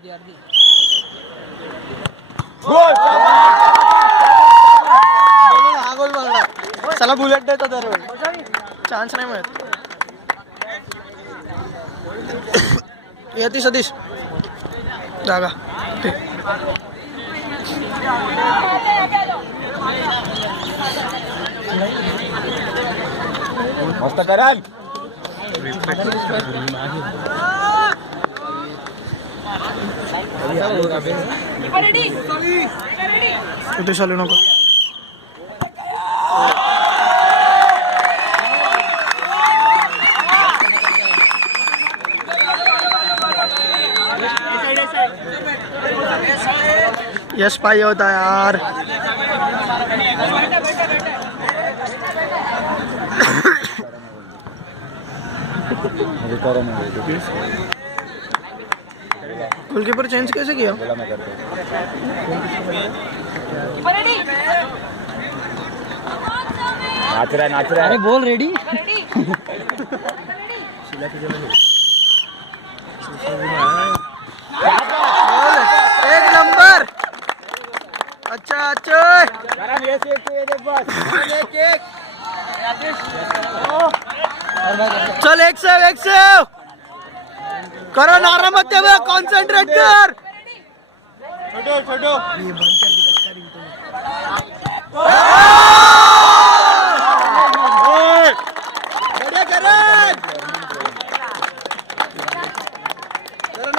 हा गोल मारला. चला बुलेट देतो दरवेळी, चान्स नाही मिळत. येते सतीश जागा. मस्त करा. कुठे चालू नको. यश पाहिजे होता यार. गोलकीपर चेंज कैसे किया? नाच रहा है. अरे बोल रेडी. एक नंबर. अच्छा अच्छा. चल एक सेव करो नारा मत दे. कॉन्सन्ट्रेट कर. छोटो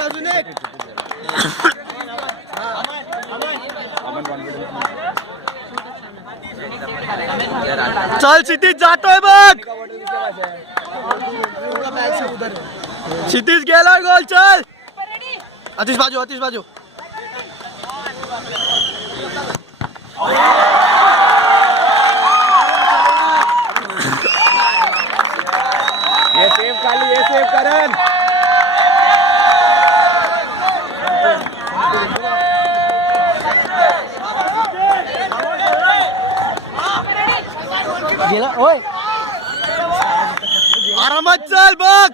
अजून एक. चल क्षितिज जातोय बघ. क्षितिज गेला गोल. चल आतिश बाजू. ये सेव काली, ये सेव करण. गेला ओय. आरामात चल बघ.